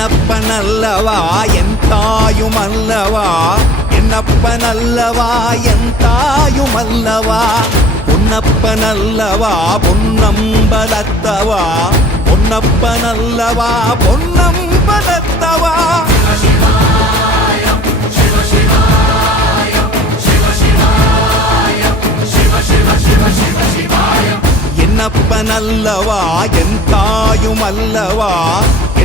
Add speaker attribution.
Speaker 1: என்னப்பனல்லவா என் தாயும் அல்லவா? என்னப்பனல்லவா என் தாயும் அல்லவா? பொன்னப்பனல்லவா பொன்னம்பலத்தவா? பொன்னப்பனல்லவா பொன்னம்பலத்தவா? என்னப்பனல்லவா என் தாயும் அல்லவா?